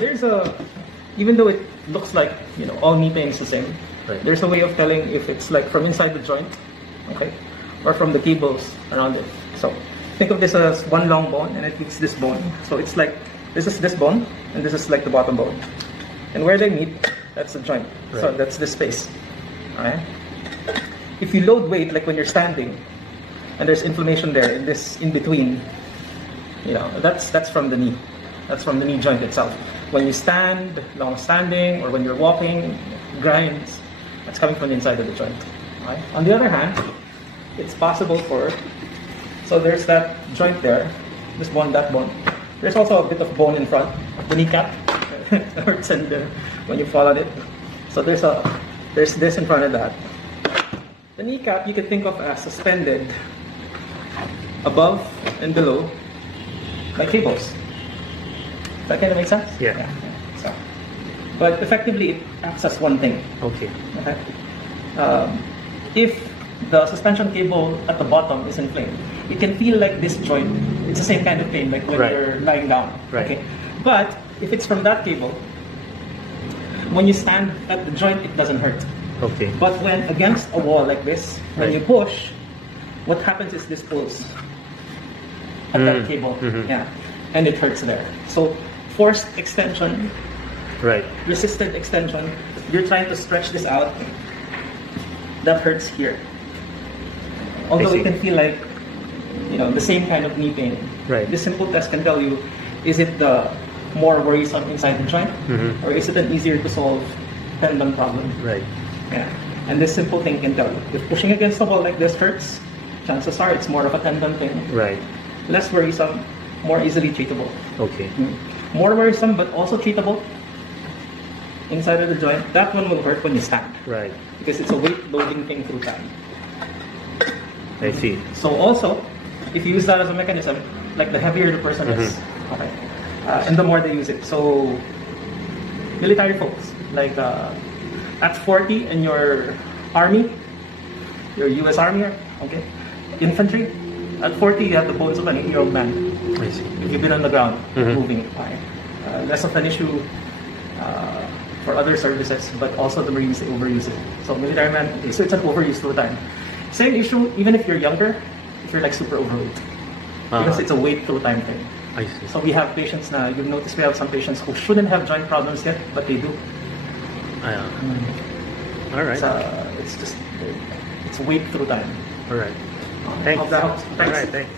there's a, even though it looks like, all knee pain is the same, Right. there's a way of telling if it's like from inside the joint, okay, or from the cables around it. So think of this as one long bone and it meets this bone. So it's like, this is this bone and this is like the bottom bone. And where they meet, that's the joint. So Right. that's this space. Alright? If you load weight, like when you're standing, and there's inflammation there, in this in between, that's from the knee. That's from the knee joint itself. When you stand, long standing, or when you're walking, grinds, that's coming from the inside of the joint. Alright? On the other hand, it's possible so there's that joint there, this bone, that bone. There's also a bit of bone in front of the kneecap. It hurts when you fall on it. So there's this in front of that. The kneecap you could think of as suspended above and below by cables. That kind of makes sense? Yeah. So, but effectively it acts as one thing. Okay. Okay? If the suspension cable at the bottom is inflamed, it can feel like this joint. It's the same kind of pain like when Right. you're lying down. Right. Okay? But if it's from that cable, when you stand at the joint, it doesn't hurt. Okay. But when against a wall like this, when Right. you push, what happens is this pulls at that cable. Mhm. Yeah. And it hurts there. So forced extension, Right. resisted extension, you're trying to stretch this out, that hurts here. Although see. it can feel like, the same kind of knee pain. Right. This simple test can tell you, is it the more worrisome inside the joint, Mhm. or is it an easier to solve tendon problem? Right. Yeah. And this simple thing can tell you. If pushing against the wall like this hurts, chances are it's more of a tendon thing. Right. Less worrisome, more easily treatable. Okay. More worrisome but also treatable inside of the joint, that one will hurt when you stand. Right. Because it's a weight loading thing through time. I see. So also, if you use that as a mechanism, like the heavier the person is, okay, and the more they use it. So military folks, like at 40 in your army, your US Army, okay, infantry, at 40 you have the bones of an 8-year-old man. I see. If you've been on the ground, Mhm. moving, okay. Less of an issue for other services, but also the Marines, they overuse it. So military man, okay, so it's an overuse through time. Same issue, even if you're younger, if you're like super overweight. Because it's a weight through time thing. I see. So we have patients now, you've noticed we have some patients who shouldn't have joint problems yet, but they do. All right. It's just, it's weight through time. All right. Thanks. Hope that helps. All Thanks. right. Thanks.